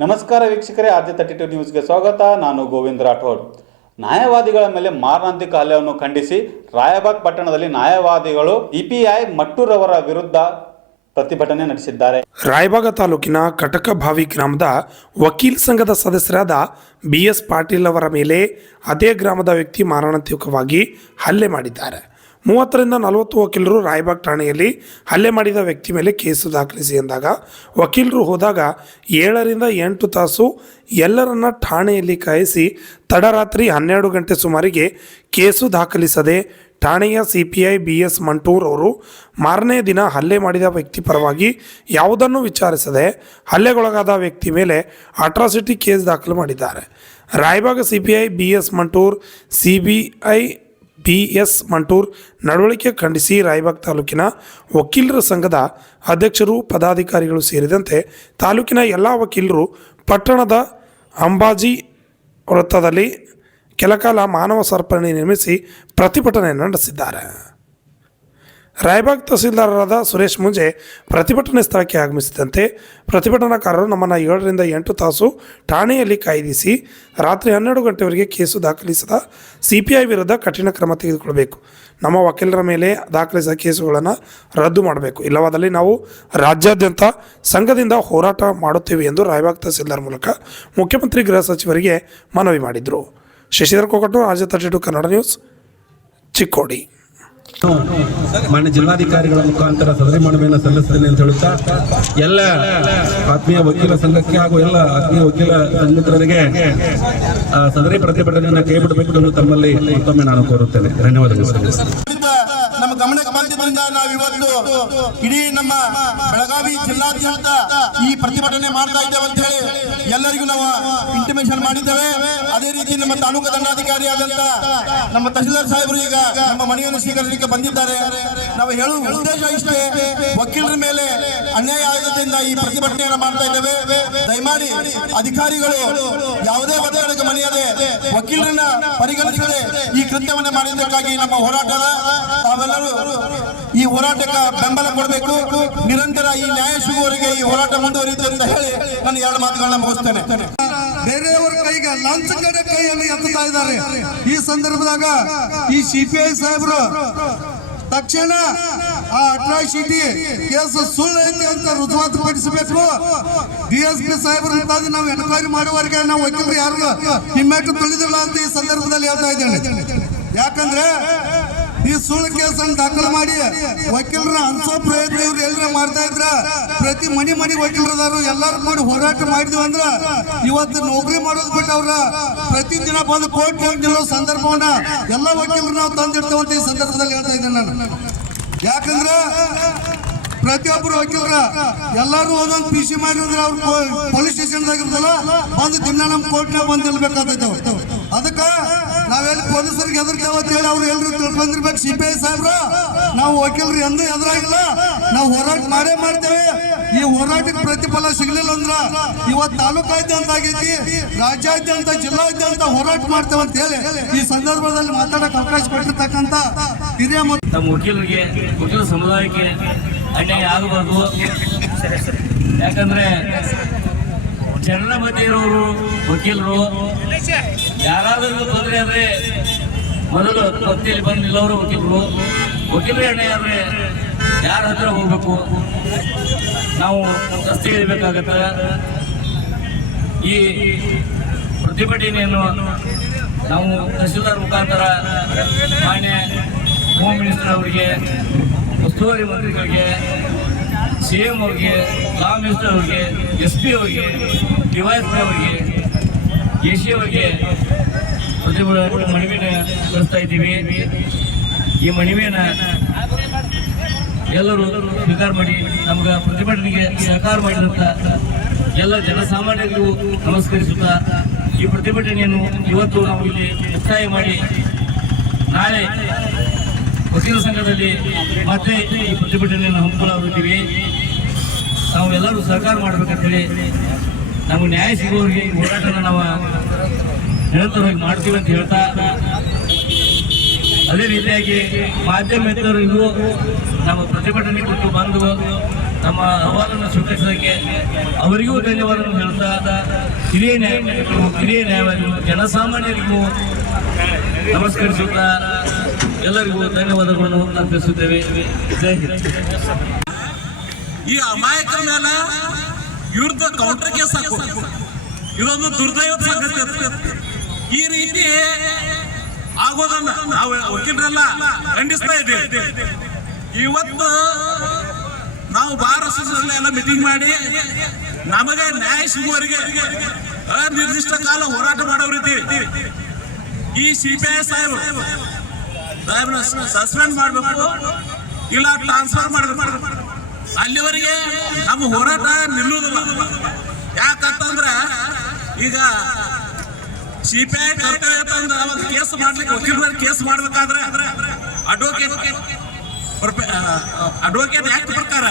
ನಮಸ್ಕಾರ ವೀಕ್ಷಕರೇ RJ thirty to ನ್ಯೂಸ್ಗೆ ಸ್ವಾಗತ. ನಾನು ಗೋವಿಂದ ರಾಠೋಡ್. ನ್ಯಾಯವಾದಿಗಳ ಮೇಲೆ ಮಾರಣಾಂತಿಕ ಹಲ್ಲೆಯನ್ನು ಖಂಡಿಸಿ ರಾಯಬಾಗ್ ಪಟ್ಟಣದಲ್ಲಿ ನ್ಯಾಯವಾದಿಗಳು ಇಪಿಐ ಮಟ್ಟೂರವರ ವಿರುದ್ಧ ಪ್ರತಿಭಟನೆ ನಡೆಸಿದ್ದಾರೆ. ರಾಯಬಾಗ ತಾಲೂಕಿನ ಕಟಕಭಾವಿ ಗ್ರಾಮದ ವಕೀಲ್ ಸಂಘದ ಸದಸ್ಯರಾದ ಬಿ ಎಸ್ ಪಾಟೀಲ್ ಅವರ ಮೇಲೆ ಅದೇ ಗ್ರಾಮದ ವ್ಯಕ್ತಿ ಮಾರಣಾಂತಿಕವಾಗಿ ಹಲ್ಲೆ ಮಾಡಿದ್ದಾರೆ. ಮೂವತ್ತರಿಂದ ನಲವತ್ತು ವಕೀಲರು ರಾಯಬಾಗ್ ಠಾಣೆಯಲ್ಲಿ ಹಲ್ಲೆ ಮಾಡಿದ ವ್ಯಕ್ತಿ ಮೇಲೆ ಕೇಸು ದಾಖಲಿಸಿ ಎಂದಾಗ ವಕೀಲರು ಹೋದಾಗ ಏಳರಿಂದ ಎಂಟು ತಾಸು ಎಲ್ಲರನ್ನ ಠಾಣೆಯಲ್ಲಿ ಕಾಯಿಸಿ ತಡರಾತ್ರಿ ಹನ್ನೆರಡು ಗಂಟೆ ಸುಮಾರಿಗೆ ಕೇಸು ದಾಖಲಿಸದೆ ಠಾಣೆಯ C P I B S Mantur ಅವರು ಮಾರನೇ ದಿನ ಹಲ್ಲೆ ಮಾಡಿದ ವ್ಯಕ್ತಿ ಪರವಾಗಿ ಯಾವುದನ್ನು ವಿಚಾರಿಸದೆ ಹಲ್ಲೆಗೊಳಗಾದ ವ್ಯಕ್ತಿ ಮೇಲೆ ಅಟ್ರಾಸಿಟಿ ಕೇಸ್ ದಾಖಲು ಮಾಡಿದ್ದಾರೆ. Raibag C P I B S Mantur C B I B S Mantur ನಡವಳಿಕೆ ಖಂಡಿಸಿ ರಾಯಬಾಗ್ ತಾಲೂಕಿನ ವಕೀಲರ ಸಂಘದ ಅಧ್ಯಕ್ಷರು, ಪದಾಧಿಕಾರಿಗಳು ಸೇರಿದಂತೆ ತಾಲೂಕಿನ ಎಲ್ಲ ವಕೀಲರು ಪಟ್ಟಣದ ಅಂಬಾಜಿ ವೃತ್ತದಲ್ಲಿ ಕೆಲಕಾಲ ಮಾನವ ಸರಪಣಿ ನಿರ್ಮಿಸಿ ಪ್ರತಿಭಟನೆ ನಡೆಸಿದ್ದಾರೆ. ರಾಯಬಾಗ್ ತಹಸೀಲ್ದಾರರಾದ ಸುರೇಶ್ ಮುಂಜೆ ಪ್ರತಿಭಟನೆ ಸ್ಥಳಕ್ಕೆ ಆಗಮಿಸಿದಂತೆ ಪ್ರತಿಭಟನಾಕಾರರು ನಮ್ಮನ್ನು ಏಳರಿಂದ ಎಂಟು ತಾಸು ಠಾಣೆಯಲ್ಲಿ ಕಾಯ್ದಿರಿಸಿ ರಾತ್ರಿ ಹನ್ನೆರಡು ಗಂಟೆವರೆಗೆ ಕೇಸು ದಾಖಲಿಸದ ಸಿ ಪಿ ಐ ವಿರುದ್ಧ ಕಠಿಣ ಕ್ರಮ ತೆಗೆದುಕೊಳ್ಳಬೇಕು ನಮ್ಮ ವಕೀಲರ ಮೇಲೆ ದಾಖಲಿಸಿದ ಕೇಸುಗಳನ್ನು ರದ್ದು ಮಾಡಬೇಕು. ಇಲ್ಲವಾದಲ್ಲಿ ನಾವು ರಾಜ್ಯಾದ್ಯಂತ ಸಂಘದಿಂದ ಹೋರಾಟ ಮಾಡುತ್ತೇವೆ ಎಂದು ರಾಯಬಾಗ್ ತಹಸೀಲ್ದಾರ್ ಮೂಲಕ ಮುಖ್ಯಮಂತ್ರಿ ಗೃಹ ಸಚಿವರಿಗೆ ಮನವಿ ಮಾಡಿದರು. Shashidhar Kokatu Rajya thirty two Kannada news, Chikkodi. ಮಾನ್ಯ ಜಿಲ್ಲಾಧಿಕಾರಿಗಳ ಮುಖಾಂತರ ಸದರಿ ಮನವಿಯನ್ನು ಸಲ್ಲಿಸುತ್ತೇನೆ ಅಂತ ಹೇಳುತ್ತಾ, ಎಲ್ಲ ಆತ್ಮೀಯ ವಕೀಲ ಸಂಘಕ್ಕೆ ಹಾಗೂ ಎಲ್ಲ ಆತ್ಮೀಯ ವಕೀಲ ಸಂಘಿತರಿಗೆ ಸದರಿ ಪ್ರತಿಭಟನೆಯನ್ನು ಕೈ ಬಿಡಬೇಕು ಎಂದು ತಮ್ಮಲ್ಲಿ ಮತ್ತೊಮ್ಮೆ ನಾನು ಕೋರುತ್ತೇನೆ ಧನ್ಯವಾದಗಳು. ನಮ್ಮ ಗಮನಕ್ಕೆ ಬಂದಿದ್ದರಿಂದ ನಾವು ಇವತ್ತು ಇಡೀ ನಮ್ಮ ಬೆಳಗಾವಿ ಜಿಲ್ಲಾದ್ಯಂತ ಈ ಪ್ರತಿಭಟನೆ ಮಾಡ್ತಾ ಇದ್ದೇವೆ ಅಂತ ಹೇಳಿ ಎಲ್ಲರಿಗೂ ನಾವು ಇಂಟಿಮೇಷನ್ ಮಾಡಿದ್ದೇವೆ. ಅದೇ ರೀತಿ ನಮ್ಮ ತಾಲೂಕು ದಂಡಾಧಿಕಾರಿ ಆದಂತ ನಮ್ಮ ತಹಸೀಲ್ದಾರ್ ಸಾಹೇಬರು ಈಗ ನಮ್ಮ ಮನೆಯನ್ನು ಸ್ವೀಕರಿಸಲಿಕ್ಕೆ ಬಂದಿದ್ದಾರೆ. ನಾವು ಹೇಳುವ ಉದ್ದೇಶ ಇಷ್ಟೇ. ವಕೀಲರ ಮೇಲೆ ಅನ್ಯಾಯ ಆಯೋಗದಿಂದ ಈ ಪ್ರತಿಭಟನೆಯನ್ನು ಮಾಡ್ತಾ ಇದ್ದೇವೆ. ದಯಮಾಡಿ ಅಧಿಕಾರಿಗಳು ಯಾವುದೇ ಒತ್ತಡಕ್ಕೆ ಮನೆಯದೆ ವಕೀಲರನ್ನ ಪರಿಗಣಿಸದೆ ಈ ಕೃತ್ಯವನ್ನು ಮಾಡಿದ್ದಕ್ಕಾಗಿ ನಮ್ಮ ಹೋರಾಟದ ತಾವೆಲ್ಲರೂ ಈ ಹೋರಾಟಕ್ಕೆ ಬೆಂಬಲ ಕೊಡಬೇಕು. ನಿರಂತರ ಈ ನ್ಯಾಯ ಸಿಗುವವರೆಗೆ ಈ ಹೋರಾಟ ಮುಂದುವರಿಯುತ್ತೆ ಅಂತ ಹೇಳಿ ನಾನು ಎರಡು ಮಾತುಗಳನ್ನ ಮುಗಿಸ್ತೇನೆ. ಬೇರೆಯವರ ಕೈಗೆ ಲಂಚಗಡೆ ಕೈಯಲ್ಲಿ ಎತ್ತುತ್ತಾ ಇದ್ದಾರೆ. ಈ ಸಂದರ್ಭದಾಗ ಈ ಸಿಪಿಐ ಸಾಹೇಬರು ತಕ್ಷಣ ಆ ಅಟ್ರಾಸಿಟಿ ಕೇಸ್ ಸುಳ್ಳು ಐತೆ ಅಂತ ರುಜುವಾತು ಪಡಿಸಬೇಕು ಡಿ ಎಸ್ ಪಿ ಸಾಹೇಬರ ನಾವು ಎನ್ಕ್ವೈರಿ ಮಾಡುವವರೆಗೆ ನಾವು ವಕೀಲರು ಯಾರು ಹಿಮ್ಮೆಟ್ಟು ತುಳಿದಿಲ್ಲ ಅಂತ ಈ ಸಂದರ್ಭದಲ್ಲಿ ಹೇಳ್ತಾ ಇದ್ದೇನೆ. ಯಾಕಂದ್ರೆ ಈ ಸುಳ್ಳು ಕೇಸನ್ನು ದಾಖಲು ಮಾಡಿ ವಕೀಲರ ಅನ್ಸೋ ಪ್ರಯತ್ನ ಇವ್ರು ಎಲ್ಲರ ಮಾಡ್ತಾ ಇದ್ರ. ಪ್ರತಿ ಮನಿ ಮನಿ ವಕೀಲರದಾರು ಎಲ್ಲರೂ ಕೂಡಿ ಹೋರಾಟ ಮಾಡಿದ್ವಿ ಅಂದ್ರ ಇವತ್ತು ನೌಕರಿ ಮಾಡೋದು ಬಿಟ್ಟು ಅವ್ರ ಪ್ರತಿ ದಿನ ಬಂದು ಕೋರ್ಟ್ ನಿಲ್ಲೋ ಸಂದರ್ಭವನ್ನ ಎಲ್ಲ ವಕೀಲರು ನಾವು ತಂದಿಡ್ತೇವೆ ಅಂತ ಈ ಸಂದರ್ಭದಲ್ಲಿ ಹೇಳ್ತಾ ಇದ್ದೇನೆ ನಾನು. ಯಾಕಂದ್ರೆ ಪ್ರತಿಯೊಬ್ಬರು ವಕೀಲರ ಎಲ್ಲರೂ ಒಂದೊಂದು ಪಿ ಸಿ ಮಾಡಿದ್ರೆ ಅವ್ರು ಪೊಲೀಸ್ ಸ್ಟೇಷನ್ದಾಗ ಇರ್ತಲ್ಲ ಬಂದು ದಿನ ನಮ್ಮ ಕೋರ್ಟ್ನಾಗ ಬಂದು ನಿಲ್ಬೇಕಾಗ್ತೈತೆ. ಅದಕ್ಕೆ ನಾವೆಲ್ಲಿ ಪೊಲೀಸರಿಗೆ ಅಂತ ಹೇಳಿ ಅವ್ರು ಎಲ್ಲರೂ ತಿಳ್ಕೊಂಡಿರ್ಬೇಕು. ಸಿ ಪಿ ಐ ಸಾಹೇಬ್ರು, ನಾವು ವಕೀಲರು ಎಂದೂ ಎದುರಾಗಿಲ್ಲ ನಾವು ಹೋರಾಟ ಮಾಡೇ ಮಾಡ್ತೇವೆ. ಈ ಹೋರಾಟಕ್ಕೆ ಪ್ರತಿಫಲ ಸಿಗ್ಲಿಲ್ಲ ಅಂದ್ರ ಇವತ್ತು ತಾಲೂಕಾದ್ಯಂತ ಆಗೈತಿ, ರಾಜ್ಯಾದ್ಯಂತ, ಜಿಲ್ಲಾದ್ಯಂತ ಹೋರಾಟ ಮಾಡ್ತೇವೆ ಅಂತ ಹೇಳಿ ಈ ಸಂದರ್ಭದಲ್ಲಿ ಮಾತಾಡಕ್ಕೆ ಅವಕಾಶ ಕೊಟ್ಟಿರ್ತಕ್ಕಂಥ ಹಿರಿಯ ನಮ್ಮ ವಕೀಲರಿಗೆ, ವಕೀಲ ಸಮುದಾಯಕ್ಕೆ ಅನ್ಯಾಯ ಆಗಬಾರ್ದು. ಯಾಕಂದ್ರೆ ಇರೋರು ವಕೀಲರು, ಯಾರಾದರೂ ತೊಂದರೆ ಆದ್ರೆ ಮೊದಲು ಪತ್ತಿಯಲ್ಲಿ ಬಂದು ನಿಲ್ಲೋರು ವಕೀಲರು. ವಕೀಲರು ಎಣ್ಣೆ ಆದರೆ ಯಾರ ಹತ್ರ ಹೋಗ್ಬೇಕು? ನಾವು ರಸ್ತೆ ಇರಬೇಕಾಗತ್ತ ಈ ಪ್ರತಿಭಟನೆಯನ್ನು ನಾವು ತಹಸೀಲ್ದಾರ್ ಮುಖಾಂತರ ಮಾನ್ಯ ಹೋಮ್ ಮಿನಿಸ್ಟರ್ ಅವರಿಗೆ, ಉಸ್ತುವಾರಿ ಮಂತ್ರಿಗಳಿಗೆ ಸಿ ಎಂ ಅವ್ರಿಗೆ ಲಾ ಮಿನಿಸ್ಟರ್ ಅವ್ರಿಗೆ ಎಸ್ ಪಿ ಅವರಿಗೆ ಡಿ ವೈ ಎಸ್ ಪಿ ಅವರಿಗೆ ಎ ಸಿ ಅವರಿಗೆ ಇದ್ದೀವಿ. ಈ ಮನವಿಯನ್ನು ಎಲ್ಲರೂ ಸ್ವೀಕಾರ ಮಾಡಿ, ನಮ್ಗೆ ಪ್ರತಿಭಟನೆಗೆ ಸಹಕಾರ ಮಾಡಿದಂತ ಎಲ್ಲ ಜನಸಾಮಾನ್ಯರಿಗೂ ನಮಸ್ಕರಿಸುತ್ತಾ, ಈ ಪ್ರತಿಭಟನೆಯನ್ನು ಇವತ್ತು ನಾವು ಇಲ್ಲಿ ಮುಕ್ತಾಯ ಮಾಡಿ, ನಾಳೆ ವಕೀಲ ಸಂಘದಲ್ಲಿ ಮತ್ತೆ ಈ ಪ್ರತಿಭಟನೆಯನ್ನು ಹಮ್ಮಿಕೊಳ್ಳುತ್ತೀವಿ ನಾವು ಎಲ್ಲರೂ ಸಹಕಾರ ಮಾಡಬೇಕಂತೇಳಿ ನಮಗೆ ನ್ಯಾಯ ಸಿಗುವವರಿಗೆ ಈ ಹೋರಾಟನ ನಾವು ನಿರಂತರವಾಗಿ ಮಾಡ್ತೀವಿ ಅಂತ ಹೇಳ್ತಾ ಅದೇ ರೀತಿಯಾಗಿ ಮಾಧ್ಯಮಿತರಿಗೂ ನಮ್ಮ ಪ್ರತಿಭಟನೆ ಕೊಟ್ಟು ಬಂದು ನಮ್ಮ ಅಹವಾಲನ್ನು ಸ್ವೀಕರಿಸೋದಕ್ಕೆ ಅವರಿಗೂ ಧನ್ಯವಾದವನ್ನು ಹೇಳ್ತಾ ಹಿರಿಯ ನ್ಯಾಯಮೂರ್ತಿಗಳು, ಹಿರಿಯ ನ್ಯಾಯವಾದಿಗಳು, ಜನಸಾಮಾನ್ಯರಿಗೂ ನಮಸ್ಕರಿಸುತ್ತಾ ಎಲ್ಲರಿಗೂ ಧನ್ಯವಾದಗಳನ್ನು ಅರ್ಪಿಸುತ್ತೇವೆ. ಜೈ ಹಿಂದ್. ಈ ಅಮಾಯಕ ಮೇಲೆ ಇವ್ರದ್ದು ಕೌಂಟರ್ ಕೇಸ್ ಹಾಕು ಇದೊಂದು ದುರ್ದೈವದ ಸಂಗತಿ. ಈ ರೀತಿ ಆಗೋದನ್ನ ನಾವು ವಕೀಲರೆಲ್ಲ ಖಂಡಿಸ್ತಾ ಇದ್ದೇವೆ. ಇವತ್ತು ನಾವು ಅಸೋಸಿಯೇಷನ್ ಎಲ್ಲ ಮೀಟಿಂಗ್ ಮಾಡಿ ನಮಗೆ ನ್ಯಾಯ ಸಿಗುವವರಿಗೆ ಅನಿರ್ದಿಷ್ಟ ಕಾಲ ಹೋರಾಟ ಮಾಡೋರಿದ್ದೀವಿ ಈ ಸಿ ಪಿ ಐ ಸಾಹೇಬರು ಸಾಹೇಬ್ನ ಸಸ್ಪೆಂಡ್ ಮಾಡಬೇಕು, ಇಲ್ಲ ಟ್ರಾನ್ಸ್ಫರ್ ಮಾಡಬೇಕು. ಅಲ್ಲಿವರೆಗೆ ನಮ್ಮ ಹೋರಾಟ ನಿಲ್ಲುವುದಿಲ್ಲ ಯಾಕಂತಂದ್ರೆ ಈಗ ಸಿ ಪಿ ಐ ಕರ್ತವ್ಯ ಒಂದು ಕೇಸ್ ಮಾಡ್ಲಿಕ್ಕೆ ವಕೀಲ ಕೇಸ್ ಮಾಡ್ಬೇಕಾದ್ರೆ ಅಡ್ವೊಕೇಟ್ ಅಡ್ವೊಕೇಟ್ ಆಕ್ಟ್ ಪ್ರಕಾರ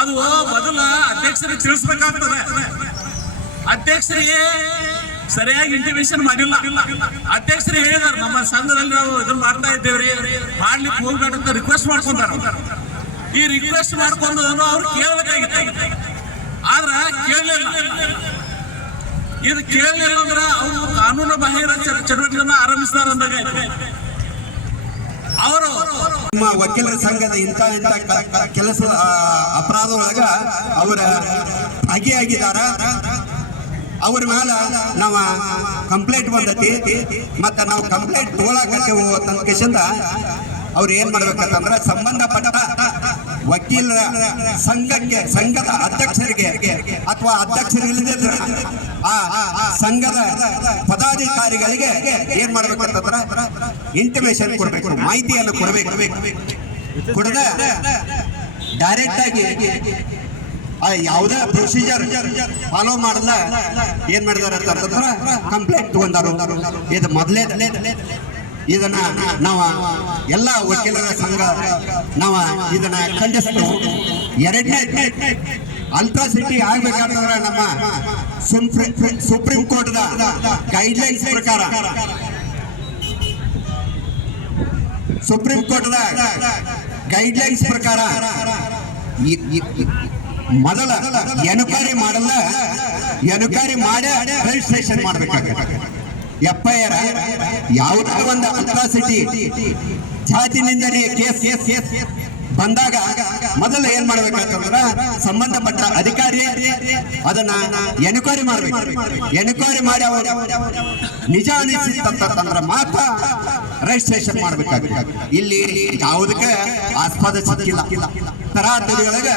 ಅದು ಮೊದಲ ಅಧ್ಯಕ್ಷರಿಗೆ ತಿಳಿಸ್ಬೇಕಾಗ್ತದೆ. ಅಧ್ಯಕ್ಷರಿಗೆ ಸರಿಯಾಗಿ ಇಂಟಿಮೇಷನ್ ಮಾಡಿಲ್ಲ. ಅಧ್ಯಕ್ಷರು ಹೇಳಿದಾರೆ, ನಮ್ಮ ಸಂಘದಲ್ಲಿ ನಾವು ಇದನ್ನ ಮಾಡ್ತಾ ಇದ್ದೇವ್ರಿ ಮಾಡ್ಲಿಕ್ಕೆ ಹೋಗ್ಬೇಡ ಅಂತ ರಿಕ್ವೆಸ್ಟ್ ಮಾಡ್ಕೊಂತಾರ ಈ ರಿಕ್ವೆಸ್ಟ್ ಮಾಡ್ಕೊಂಡು ಅವ್ರು ಕೇಳಬೇಕಾಗಿತ್ತು. ಆದ್ರ ಕೇಳಲಿಲ್ಲ. ಇದು ಕೇಳಲಿಲ್ಲ ಅಂದ್ರೆ ಅವರು ಕಾನೂನು ಬಾಹಿರ ಚಟುವಟಿಕೆಯನ್ನು ಆರಂಭಿಸ್ತಾರ ಅಂದಾಗ ಅವರು ನಮ್ಮ ವಕೀಲರ ಸಂಘದ ಇಂಥ ಇಂಥ ಕೆಲಸ ಅಪರಾಧ ಅಪರಾಧದೊಳಗ ಅವರ ಭಾಗಿಯಾಗಿದ್ದಾರ. ಅವ್ರ ಮೇಲೆ ನಾವು ಕಂಪ್ಲೇಂಟ್ ಬಂದತಿ. ಮತ್ತೆ ನಾವು ಕಂಪ್ಲೇಂಟ್ ತಗೊಳಕತ್ತೇವು ಅಂತ ಕೇಸಿಂದ ಅವ್ರು ಏನ್ ಮಾಡ್ಬೇಕಂತಂದ್ರ ಸಂಬಂಧಪಟ್ಟ ವಕೀಲರ ಸಂಘಕ್ಕೆ, ಸಂಘದ ಅಧ್ಯಕ್ಷರಿಗೆ ಅಥವಾ ಅಧ್ಯಕ್ಷರಿಲ್ಲದೆ ಆ ಸಂಘದ ಪದಾಧಿಕಾರಿಗಳಿಗೆ ಏನ್ ಮಾಡ್ಬೇಕಂತಂದ್ರ ಇಂಟಿಮೇಷನ್ ಕೊಡಬೇಕು, ಮಾಹಿತಿಯನ್ನು ಕೊಡಬೇಕು. ಕೊಡದ ಡೈರೆಕ್ಟ್ ಆಗಿ ಯಾವುದೇ ಪ್ರೊಸೀಜರ್ ಫಾಲೋ ಮಾಡಲ್ಲ ಏನ್ ಮಾಡಿದಾರೆ ಅಂತಂದ್ರ ಕಂಪ್ಲೇಂಟ್ ತಗೊಂಡಾರು. ಇದು ಮೊದಲೇ ಇದನ್ನ ನಾವು ಎಲ್ಲ ವಕೀಲರ ಸಂಘ ನಾವು ಇದನ್ನ ಖಂಡಿಸ್ತು ಎರಡನೇ ಅಲ್ಟ್ರಾಸಿಟಿ ಆಗ್ಬೇಕಂತಂದ್ರೆ ನಮ್ಮ ಸುಪ್ರೀಂ ಕೋರ್ಟ್ ಗೈಡ್ಲೈನ್ಸ್ ಪ್ರಕಾರ ಸುಪ್ರೀಂ ಕೋರ್ಟ್ ಗೈಡ್ಲೈನ್ಸ್ ಪ್ರಕಾರ ಮೊದಲ ಎನ್ಕ್ವೈರಿ ಮಾಡಲ್ಲ, ಎನ್ಕ್ವೈರಿ ಮಾಡಿ ರಿಜಿಸ್ಟ್ರೇಷನ್ ಮಾಡ್ಬೇಕಾಗತ್ತೆ. ಎಫ್ ಐ ಆರ್ ಯಾವುದೇ ಒಂದು ಅಟ್ರಾಸಿಟಿ ಜಾತಿ ನಿಂದನೆ ಕೇಸ್ ಕೇಸ್ ಕೇಸ್. ಬಂದಾಗ ಮೊದಲು ಏನ್ ಮಾಡ್ಬೇಕಂತಂದ್ರ ಸಂಬಂಧಪಟ್ಟ ಅಧಿಕಾರಿ ಅದನ್ನ ಎನ್ಕ್ವೈರಿ ಮಾಡ್ಬೇಕು. ಎನ್ಕ್ವೈರಿ ಮಾಡಿ ಅವರು ನಿಜ ಅನಿಸಿತ್ತಂತಂದ್ರ ಮಾತ್ರ ರಿಜಿಸ್ಟ್ರೇಷನ್ ಮಾಡ್ಬೇಕಾಗುತ್ತೆ ಇಲ್ಲಿ ಯಾವುದಕ್ಕೆ ಆಸ್ಪದ ಸಿಕ್ಕಿಲ್ಲ. ತರಾತರಿಯೊಳಗ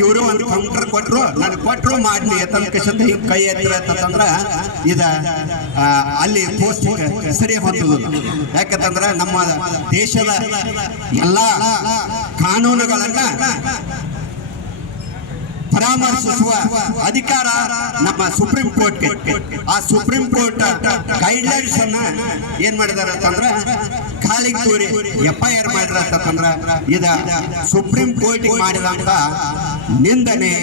ಇವರು ಒಂದು ಕೌಂಟರ್ ಕೊಟ್ರು ನನಗೆ ಕೊಟ್ರು ಮಾಡಿ ಎತ್ತಂಕಶಂದ ಹಿಂಗ್ ಕೈ ಎತ್ತರ ಅಂತಂದ್ರ ಇದ ಅಲ್ಲಿ ಪೋಸ್ಟ್ ಸರಿ ಹೊಂದುದು ಯಾಕಂತಂದ್ರ ನಮ್ಮ ದೇಶದ ಎಲ್ಲಾ ಕಾನೂನುಗಳನ್ನ ಪರಾಮರ್ಶಿಸುವ ಅಧಿಕಾರ ನಮ್ಮ ಸುಪ್ರೀಂ ಕೋರ್ಟ್ ಆ ಸುಪ್ರೀಂ ಕೋರ್ಟ್ ಗೈಡ್ ಲೈನ್ಸ್ ಅನ್ನ ಏನ್ ಮಾಡಿದಾರೆ ಅಂತಂದ್ರ ಖಾಲಿ ತೋರಿ ಎಫ್ ಐ ಅಂತಂದ್ರ ಇದ ಸುಪ್ರೀಂ ಕೋರ್ಟ್ ಮಾಡಿದಂತ ನಿಂದನೆ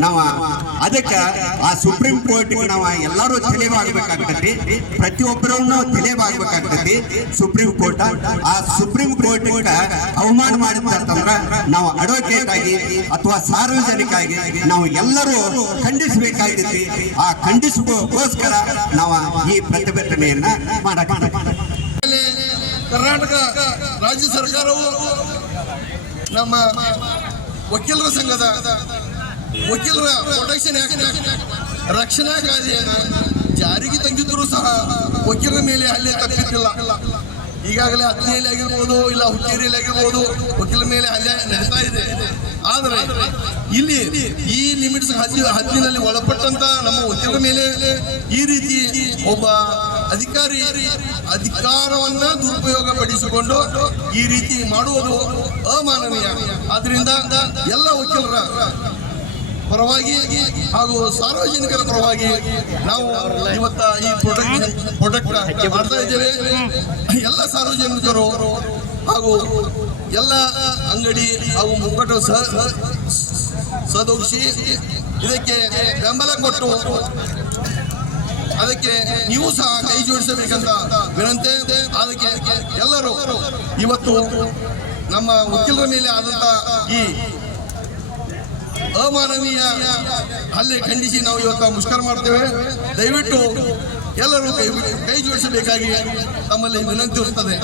ನಾವ ಅದಕ್ಕೆ ಆ ಸುಪ್ರೀಂ ಕೋರ್ಟ್ ನಾವು ಎಲ್ಲರೂ ಪ್ರತಿ ಪ್ರತಿಯೊಬ್ಬರನ್ನು ತಿಳಿವಾಗಬೇಕಾಗ್ತೈತಿ ಸುಪ್ರೀಂ ಕೋರ್ಟ್. ಆ ಸುಪ್ರೀಂ ಕೋರ್ಟ್ ಅವಮಾನ ಮಾಡಿದ್ರ ನಾವು ಅಡ್ವೊಕೇಟ್ ಆಗಿ ಅಥವಾ ಸಾರ್ವಜನಿಕ ಆಗಿ ನಾವು ಎಲ್ಲರೂ ಖಂಡಿಸಬೇಕಾಗ್ತೈತಿ. ಆ ಖಂಡಿಸೋಸ್ಕರ ನಾವು ಈ ಪ್ರತಿಭಟನೆಯನ್ನ ಮಾಡಕ ಕರ್ನಾಟಕ ರಾಜ್ಯ ಸರ್ಕಾರವು ನಮ್ಮ ವಕೀಲರ ಸಂಘದ ವಕೀಲರ ಪ್ರೊಟೆಕ್ಷನ್ ರಕ್ಷಣಾ ಕಾಯ್ದೆಯನ್ನು ಜಾರಿಗೆ ತಂದಿದ್ದರೂ ಸಹ ವಕೀಲರ ಮೇಲೆ ಹಲ್ಲೆ ತಪ್ಪಿದ್ದಿಲ್ಲ. ಈಗಾಗಲೇ ಹದಿನೇಳಿ ಆಗಿರ್ಬೋದು, ಇಲ್ಲ ಹುಕ್ಕೇರಿಯಲ್ಲಿ ಆಗಿರ್ಬೋದು, ವಕೀಲರ ಮೇಲೆ ಹಲ್ಲೆ ನಡೀತಾ ಇದೆ. ಆದರೆ ಇಲ್ಲಿ ಈ ಲಿಮಿಟ್ಸ್ ಹದಿ ಹದ್ದಿನಲ್ಲಿ ಒಳಪಟ್ಟಂತ ನಮ್ಮ ಉದ್ಯೋಗ ಮೇಲೆ ಈ ರೀತಿ ಒಬ್ಬ ಅಧಿಕಾರಿ ಅಧಿಕಾರವನ್ನ ದುರುಪಯೋಗ ಪಡಿಸಿಕೊಂಡು ಈ ರೀತಿ ಮಾಡುವುದು ಅಮಾನವೀಯ. ಆದ್ರಿಂದ ಎಲ್ಲ ವಕೀಲರ ಪರವಾಗಿ ಹಾಗೂ ಸಾರ್ವಜನಿಕರ ಪರವಾಗಿ ನಾವು ಇವತ್ತ ಈ ಪ್ರಾಡಕ್ಟ್ ಪ್ರಾಡಕ್ಟ್ ಮಾಡ್ತಾ ಇದ್ದೇವೆ. ಎಲ್ಲ ಸಾರ್ವಜನಿಕರು ಹಾಗೂ ಎಲ್ಲ ಅಂಗಡಿ ಹಾಗೂ ಮುಗ್ಗಟ್ಟು ಸದೋಷಿ ಇದಕ್ಕೆ ಬೆಂಬಲ ಕೊಟ್ಟು ಅದಕ್ಕೆ ನೀವು ಸಹ ಕೈ ಜೋಡಿಸಬೇಕಂತ ವಿನಂತಿ. ಅದಕ್ಕೆ ಎಲ್ಲರೂ ಇವತ್ತು ನಮ್ಮ ವಕೀಲರ ಮೇಲೆ ಆದಂತ ಈ ಅಮಾನವೀಯ ಹಲ್ಲೆ ಖಂಡಿಸಿ ನಾವು ಇವತ್ತು ಮುಷ್ಕರ ಮಾಡ್ತೇವೆ. ದಯವಿಟ್ಟು ಎಲ್ಲರೂ ಕೈ ಕೈ ಜೋಡಿಸಬೇಕಾಗಿ ತಮ್ಮಲ್ಲಿ ವಿನಂತಿಸುತ್ತದೆ